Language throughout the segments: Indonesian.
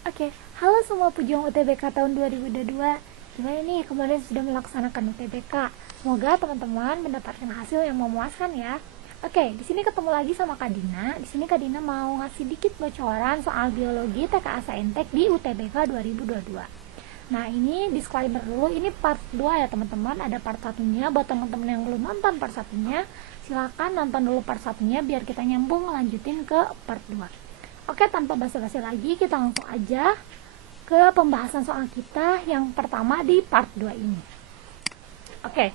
Oke, halo semua pejuang UTBK tahun 2022. Gimana nih kemarin sudah melaksanakan UTBK? Semoga teman-teman mendapatkan hasil yang memuaskan ya. Oke, di sini ketemu lagi sama Kak Dina. Di sini Kak Dina mau ngasih dikit bocoran soal biologi TKA Saintek di UTBK 2022. Nah, ini disclaimer dulu, ini part 2 ya teman-teman. Ada part satunya buat teman-teman yang belum nonton part satunya. Silakan nonton dulu part satunya biar kita nyambung lanjutin ke part 2. Oke, tanpa basa-basi lagi, kita langsung aja ke pembahasan soal kita yang pertama di part 2 ini. Oke,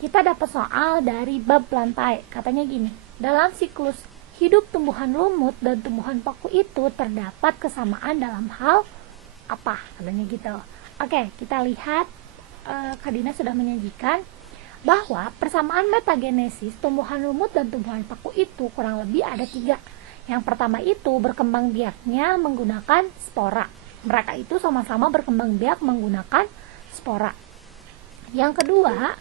kita dapat soal dari bab lantai. Katanya gini, dalam siklus hidup tumbuhan lumut dan tumbuhan paku itu terdapat kesamaan dalam hal apa? Katanya gitu. Oke, kita lihat Kak Dina sudah menyajikan bahwa persamaan metagenesis tumbuhan lumut dan tumbuhan paku itu kurang lebih ada 3. Yang pertama itu berkembang biaknya menggunakan spora. Mereka itu sama-sama berkembang biak menggunakan spora. Yang kedua,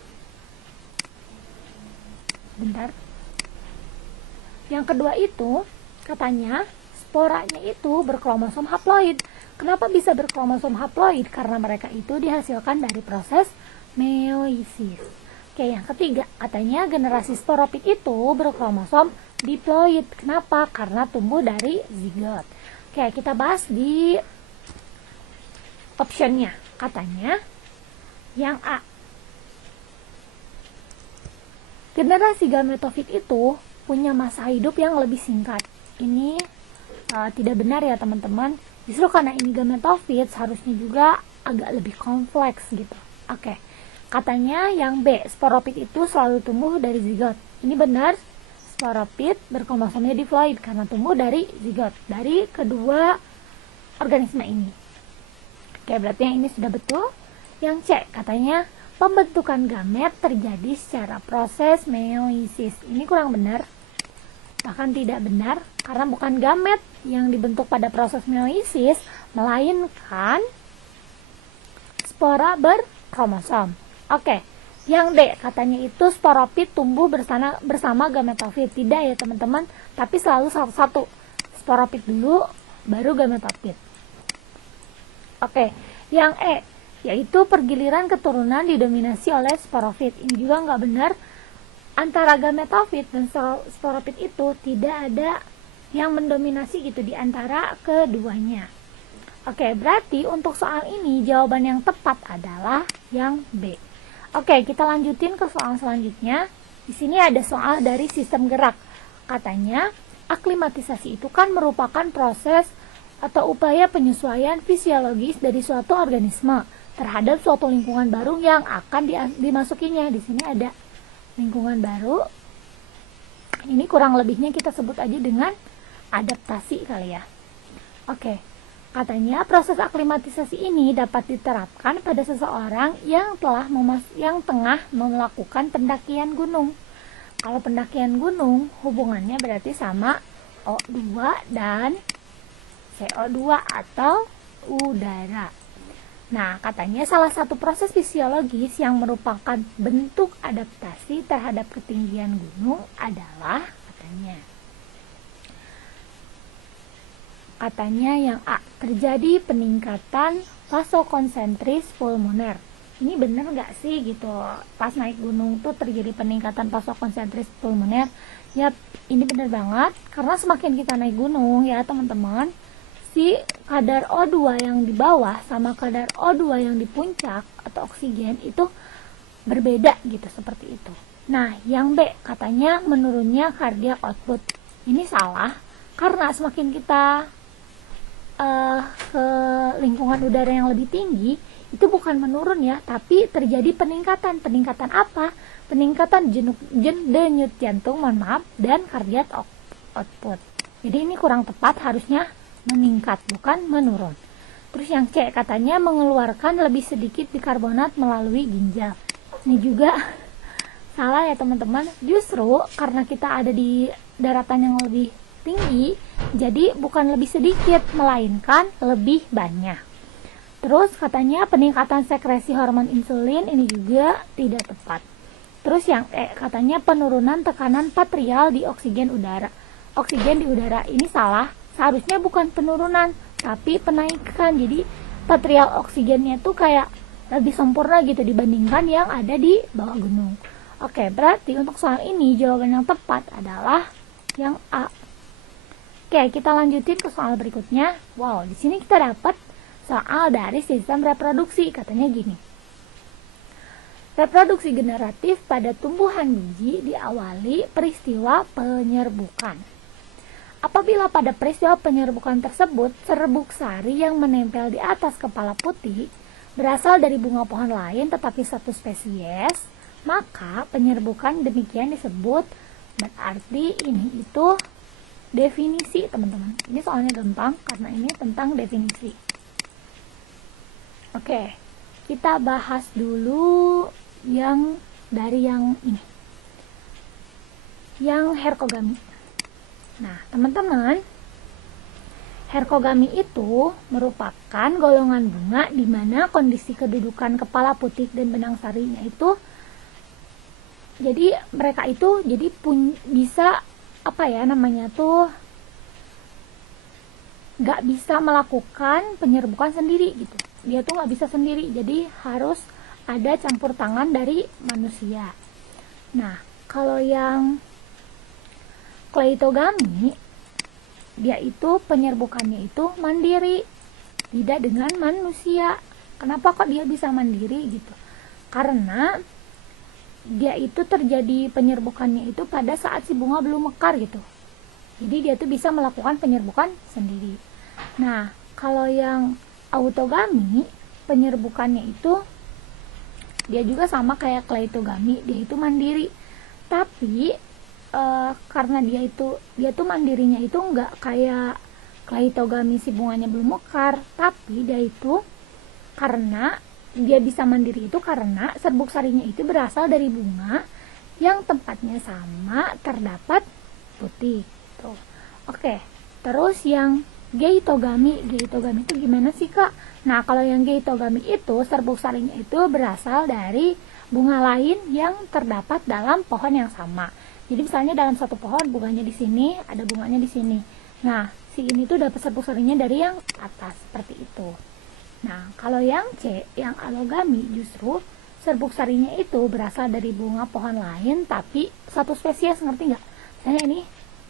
Yang kedua itu katanya sporanya itu berkromosom haploid. Kenapa bisa berkromosom haploid? Karena mereka itu dihasilkan dari proses meiosis. Oke, yang ketiga, katanya generasi sporopit itu berkromosom diploid. Kenapa? Karena tumbuh dari zigot. Oke, kita bahas di optionnya. Katanya yang A, generasi gametofit itu punya masa hidup yang lebih singkat. Ini tidak benar ya teman-teman. Justru karena ini gametofit seharusnya juga agak lebih kompleks gitu. Oke, katanya yang B, sporopit itu selalu tumbuh dari zigot. Ini benar, sporopit berkromosomnya diploid karena tumbuh dari zigot, dari kedua organisme ini. Oke, berarti yang ini sudah betul. Yang C, katanya pembentukan gamet terjadi secara proses meiosis. Ini kurang benar, bahkan tidak benar, karena bukan gamet yang dibentuk pada proses meiosis, melainkan spora berkromosom. Oke, yang D, katanya itu sporopit tumbuh bersama gametofit. Tidak ya teman-teman, tapi selalu satu-satu. Sporopit dulu, baru gametofit. Oke, yang E, yaitu pergiliran keturunan didominasi oleh sporofit. Ini juga nggak benar. Antara gametofit dan sporopit itu tidak ada yang mendominasi gitu di antara keduanya. Oke, berarti untuk soal ini jawaban yang tepat adalah yang B. Oke, kita lanjutin ke soal selanjutnya. Di sini ada soal dari sistem gerak. Katanya, aklimatisasi itu kan merupakan proses atau upaya penyesuaian fisiologis dari suatu organisme terhadap suatu lingkungan baru yang akan dimasukinya. Di sini ada lingkungan baru. Ini kurang lebihnya kita sebut aja dengan adaptasi kali ya. Oke. Katanya proses aklimatisasi ini dapat diterapkan pada seseorang yang tengah melakukan pendakian gunung. Kalau pendakian gunung hubungannya berarti sama O2 dan CO2 atau udara. Nah, katanya salah satu proses fisiologis yang merupakan bentuk adaptasi terhadap ketinggian gunung adalah katanya yang A, terjadi peningkatan vasokonsentris pulmoner. Ini bener nggak sih gitu, pas naik gunung tuh terjadi peningkatan vasokonsentris pulmoner? Yap, ini bener banget, karena semakin kita naik gunung ya teman-teman, si kadar O2 yang di bawah sama kadar O2 yang di puncak atau oksigen itu berbeda gitu, seperti itu. Nah, yang B, katanya menurunnya cardiac output. Ini salah, karena semakin kita ke lingkungan udara yang lebih tinggi, itu bukan menurun ya, tapi terjadi peningkatan. Peningkatan apa? Peningkatan denyut jantung, dan cardiac output. Jadi ini kurang tepat, harusnya meningkat bukan menurun. Terus yang C, katanya mengeluarkan lebih sedikit bikarbonat melalui ginjal. Ini juga salah ya teman-teman. Justru karena kita ada di daratan yang lebih tinggi, jadi bukan lebih sedikit, melainkan lebih banyak. Terus katanya peningkatan sekresi hormon insulin, ini juga tidak tepat. Terus yang E, katanya penurunan tekanan patrial di oksigen di udara. Ini salah, seharusnya bukan penurunan, tapi penaikan. Jadi material oksigennya itu kayak lebih sempurna gitu dibandingkan yang ada di bawah gunung. Oke, berarti untuk soal ini jawaban yang tepat adalah yang A. Oke, kita lanjutin ke soal berikutnya. Wow, di sini kita dapat soal dari sistem reproduksi. Katanya gini. Reproduksi generatif pada tumbuhan biji diawali peristiwa penyerbukan. Apabila pada peristiwa penyerbukan tersebut, serbuk sari yang menempel di atas kepala putih berasal dari bunga pohon lain tetapi satu spesies, maka penyerbukan demikian disebut. Berarti ini itu definisi, teman-teman. Ini soalnya gampang karena ini tentang definisi. Oke, kita bahas dulu yang dari yang ini, yang herkogami. Nah, teman-teman, herkogami itu merupakan golongan bunga di mana kondisi kedudukan kepala putih dan benang sarinya itu, jadi mereka itu jadi bisa apa ya namanya tuh, nggak bisa melakukan penyerbukan sendiri gitu. Dia tuh nggak bisa sendiri, jadi harus ada campur tangan dari manusia. Nah, kalau yang kleitogami, dia itu penyerbukannya itu mandiri, tidak dengan manusia. Kenapa kok dia bisa mandiri gitu? Karena dia itu terjadi penyerbukannya itu pada saat si bunga belum mekar gitu. Jadi dia tuh bisa melakukan penyerbukan sendiri. Nah, kalau yang autogami, penyerbukannya itu dia juga sama kayak kleitogami, dia itu mandiri. Tapi karena dia tuh mandirinya itu nggak kayak kleitogami si bunganya belum mekar, tapi dia itu karena dia bisa mandiri itu karena serbuk sarinya itu berasal dari bunga yang tempatnya sama terdapat putih. Tuh. Oke, terus yang geitogami itu gimana sih Kak? Nah, kalau yang geitogami itu serbuk sarinya itu berasal dari bunga lain yang terdapat dalam pohon yang sama. Jadi misalnya dalam satu pohon bunganya di sini, ada bunganya di sini. Nah, si ini tuh dapat serbuk sarinya dari yang atas seperti itu. Nah, kalau yang C, yang alogami, justru serbuk sarinya itu berasal dari bunga pohon lain tapi satu spesies, ngerti nggak? Misalnya ini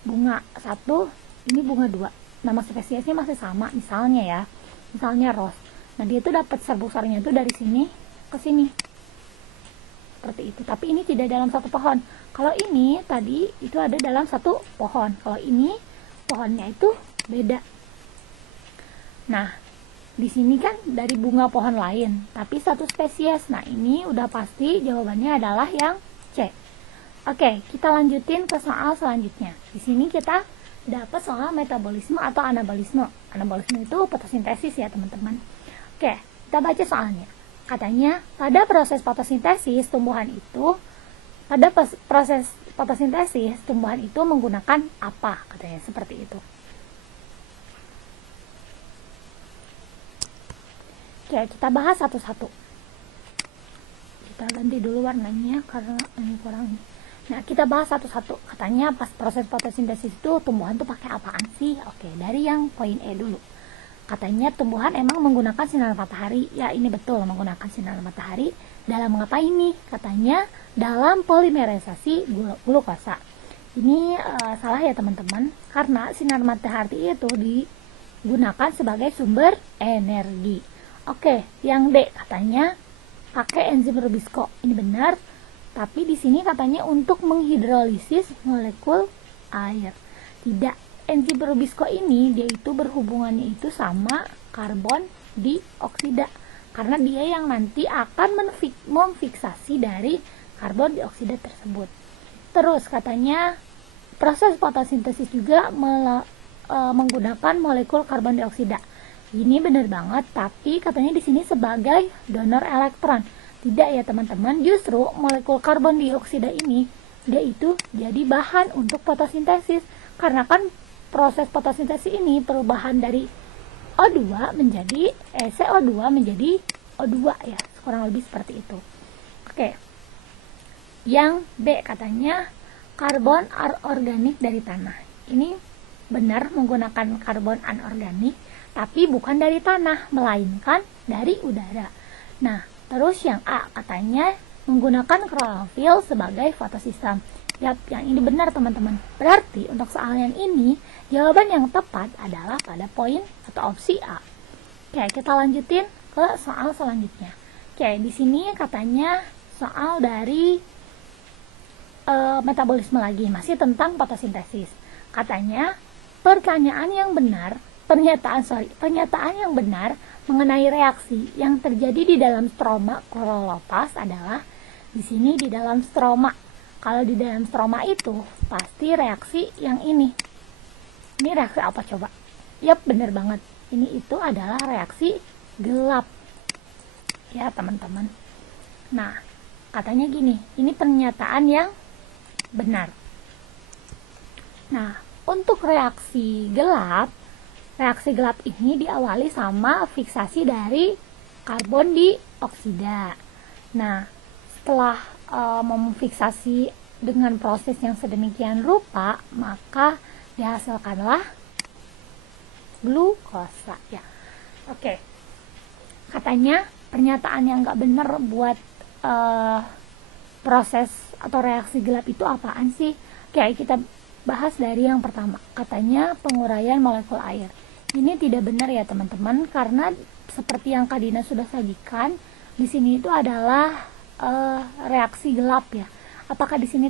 bunga satu, ini bunga dua. Nama spesiesnya masih sama, misalnya ya. Misalnya rose. Nah, dia itu dapat serbuk sarinya itu dari sini ke sini. Seperti itu. Tapi ini tidak dalam satu pohon. Kalau ini tadi itu ada dalam satu pohon. Kalau ini pohonnya itu beda. Nah, di sini kan dari bunga pohon lain, tapi satu spesies. Nah, ini udah pasti jawabannya adalah yang C. Oke, kita lanjutin ke soal selanjutnya. Di sini kita dapat soal metabolisme atau anabolisme. Anabolisme itu fotosintesis ya, teman-teman. Oke, kita baca soalnya. Katanya, pada proses fotosintesis tumbuhan itu menggunakan apa? Katanya seperti itu. Oke, kita bahas satu-satu. Kita ganti dulu warnanya karena ini kurang. Nah, kita bahas satu-satu. Katanya pas proses fotosintesis itu tumbuhan tuh pakai apaan sih? Oke, dari yang poin E dulu. Katanya tumbuhan emang menggunakan sinar matahari. Ya, ini betul, menggunakan sinar matahari. Dalam mengapa ini? Katanya dalam polimerisasi glukosa. Ini salah ya teman-teman, karena sinar matahari itu digunakan sebagai sumber energi. Oke, yang D katanya pakai enzim Rubisco. Ini benar, tapi di sini katanya untuk menghidrolisis molekul air. Tidak, enzim Rubisco ini dia itu berhubungannya itu sama karbon dioksida, karena dia yang nanti akan memfiksasi dari karbon dioksida tersebut. Terus katanya proses fotosintesis juga menggunakan molekul karbon dioksida. Ini benar banget, tapi katanya di sini sebagai donor elektron. Tidak ya teman-teman, justru molekul karbon dioksida ini dia itu jadi bahan untuk fotosintesis. Karena kan proses fotosintesis ini perubahan dari O2 menjadi CO2 menjadi O2 ya, kurang lebih seperti itu. Oke. Yang B katanya karbon anorganik dari tanah. Ini benar menggunakan karbon anorganik, tapi bukan dari tanah, melainkan dari udara. Nah, terus yang A katanya menggunakan klorofil sebagai fotosistem. Yap, yang ini benar teman-teman. Berarti untuk soal yang ini, jawaban yang tepat adalah pada poin atau opsi A. Oke, kita lanjutin ke soal selanjutnya. Oke, di sini katanya soal dari metabolisme lagi, masih tentang fotosintesis. Katanya, pernyataan yang benar mengenai reaksi yang terjadi di dalam stroma kloroplast adalah di sini di dalam stroma. Kalau di dalam stroma itu pasti reaksi yang ini. Ini reaksi apa coba? Yap, bener banget. Ini itu adalah reaksi gelap. Ya, teman-teman. Nah, katanya gini, ini pernyataan yang benar. Nah, untuk reaksi gelap ini diawali sama fiksasi dari karbon dioksida. Nah, setelah memfiksasi dengan proses yang sedemikian rupa, maka dihasilkanlah glukosa ya. Oke. Katanya pernyataan yang nggak benar buat proses atau reaksi gelap itu apaan sih? Oke, kita bahas dari yang pertama. Katanya penguraian molekul air. Ini tidak benar ya teman-teman, karena seperti yang Kak Dina sudah sajikan, di sini itu adalah reaksi gelap ya. Apakah di sini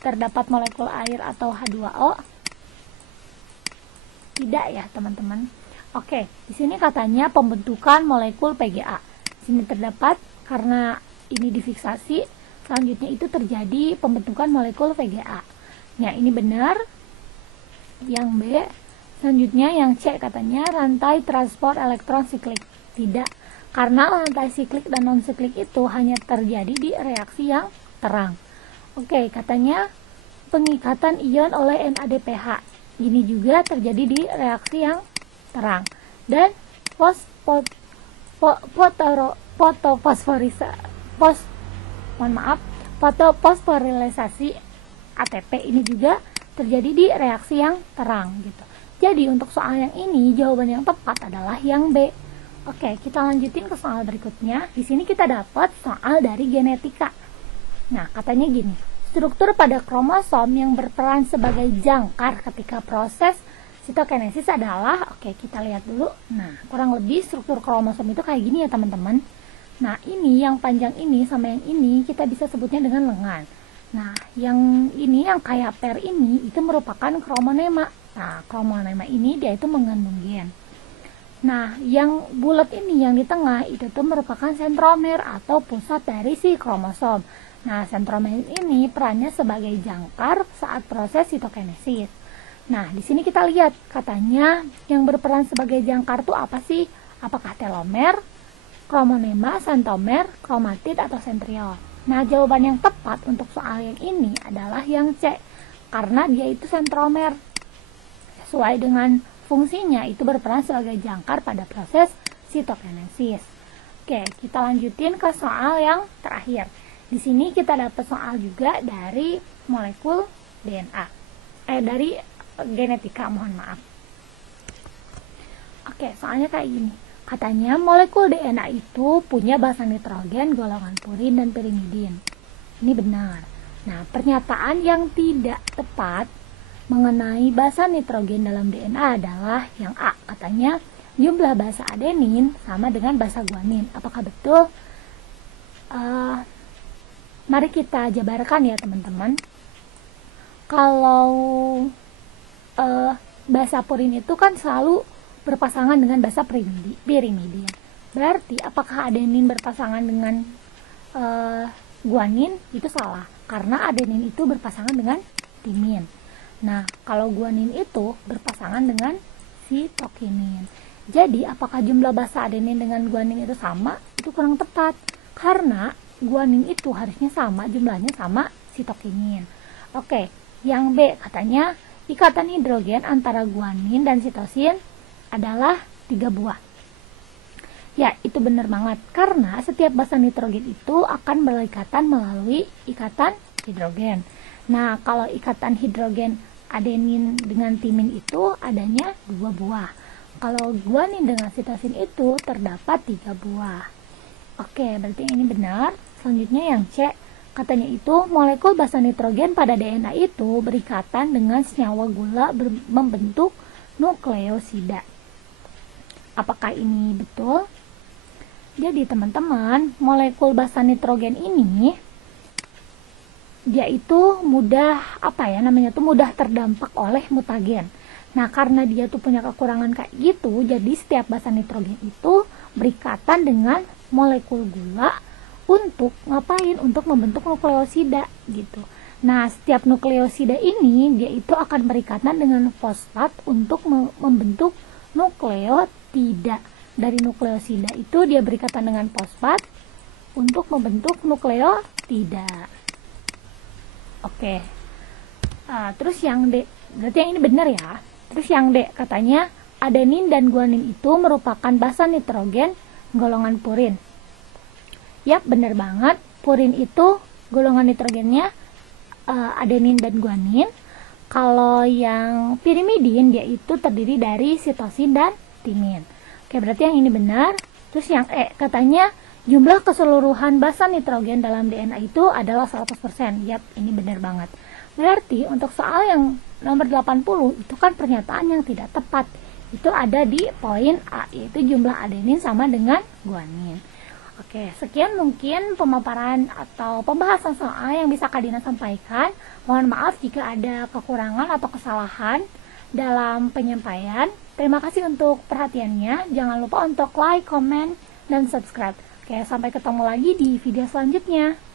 terdapat molekul air atau H2O? Tidak ya teman-teman. Oke, di sini katanya pembentukan molekul PGA. Di sini terdapat karena ini difiksasi, selanjutnya itu terjadi pembentukan molekul VGA. Ya, ini benar. Yang B. Selanjutnya yang C katanya rantai transport elektron siklik. Tidak. Karena rantai siklik dan non-siklik itu hanya terjadi di reaksi yang terang. Oke, katanya pengikatan ion oleh NADPH. Ini juga terjadi di reaksi yang terang. Dan fotofosforisasi ATP ini juga terjadi di reaksi yang terang gitu. Jadi untuk soal yang ini jawaban yang tepat adalah yang B. Oke, kita lanjutin ke soal berikutnya. Di sini kita dapat soal dari genetika. Nah, katanya gini, struktur pada kromosom yang berperan sebagai jangkar ketika proses sitokinesis adalah, oke kita lihat dulu. Nah, kurang lebih struktur kromosom itu kayak gini ya teman-teman. Nah, ini yang panjang ini sama yang ini kita bisa sebutnya dengan lengan. Nah, yang ini yang kayak per ini itu merupakan kromonema. Nah, kromonema ini dia itu mengandung gen. Nah, yang bulat ini yang di tengah itu tuh merupakan sentromer atau pusat dari si kromosom. Nah, sentromer ini perannya sebagai jangkar saat proses sitokinesis. Nah, di sini kita lihat katanya yang berperan sebagai jangkar tuh apa sih? Apakah telomer, kromonema, sentromer, kromatid atau sentriol? Nah, jawaban yang tepat untuk soal yang ini adalah yang C, karena dia itu sentromer. Sesuai dengan fungsinya itu berperan sebagai jangkar pada proses sitokinesis. Oke, kita lanjutin ke soal yang terakhir. Di sini kita dapat soal juga dari molekul DNA. Dari genetika, mohon maaf. Oke, soalnya kayak gini. Katanya molekul DNA itu punya basa nitrogen, golongan purin dan pirimidin. Ini benar. Nah, pernyataan yang tidak tepat mengenai basa nitrogen dalam DNA adalah yang A. Katanya jumlah basa adenin sama dengan basa guanin. Apakah betul? Mari kita jabarkan ya teman-teman. Kalau basa purin itu kan selalu berpasangan dengan basa pirimidin. Berarti apakah adenin berpasangan dengan guanin? Itu salah, karena adenin itu berpasangan dengan timin. Nah, kalau guanin itu berpasangan dengan sitokinin. Jadi, apakah jumlah basa adenin dengan guanin itu sama? Itu kurang tepat. Karena guanin itu harusnya sama, jumlahnya sama sitokinin. Oke, yang B katanya ikatan hidrogen antara guanin dan sitosin adalah 3 buah. Ya, itu benar banget. Karena setiap basa nitrogen itu akan berikatan melalui ikatan hidrogen. Nah, kalau ikatan hidrogen adenin dengan timin itu adanya 2 buah. kalau guanin dengan sitosin itu terdapat 3 buah. Oke, berarti ini benar. Selanjutnya yang C, katanya itu molekul basa nitrogen pada DNA itu berikatan dengan senyawa gula membentuk nukleosida. Apakah ini betul? Jadi teman-teman, molekul basa nitrogen ini dia itu mudah mudah terdampak oleh mutagen. Nah, karena dia tuh punya kekurangan kayak gitu, jadi setiap basa nitrogen itu berikatan dengan molekul gula untuk ngapain? Untuk membentuk nukleosida gitu. Nah, setiap nukleosida ini dia itu akan berikatan dengan fosfat untuk membentuk nukleotida. Dari nukleosida itu dia berikatan dengan fosfat untuk membentuk nukleotida. Oke. Terus yang D, berarti yang ini benar ya. Terus yang D, katanya adenin dan guanin itu merupakan basa nitrogen golongan purin. Yap, benar banget. Purin itu golongan nitrogennya adenin dan guanin. Kalau yang pirimidin dia itu terdiri dari sitosin dan timin. Oke, berarti yang ini benar. Terus yang E, katanya jumlah keseluruhan basa nitrogen dalam DNA itu adalah 100%. Yap, ini benar banget. Berarti untuk soal yang nomor 80 itu kan pernyataan yang tidak tepat. Itu ada di poin A, yaitu jumlah adenin sama dengan guanin. Oke, sekian mungkin pemaparan atau pembahasan soal yang bisa Kak Dina sampaikan. Mohon maaf jika ada kekurangan atau kesalahan dalam penyampaian. Terima kasih untuk perhatiannya. Jangan lupa untuk like, comment, dan subscribe. Oke, sampai ketemu lagi di video selanjutnya.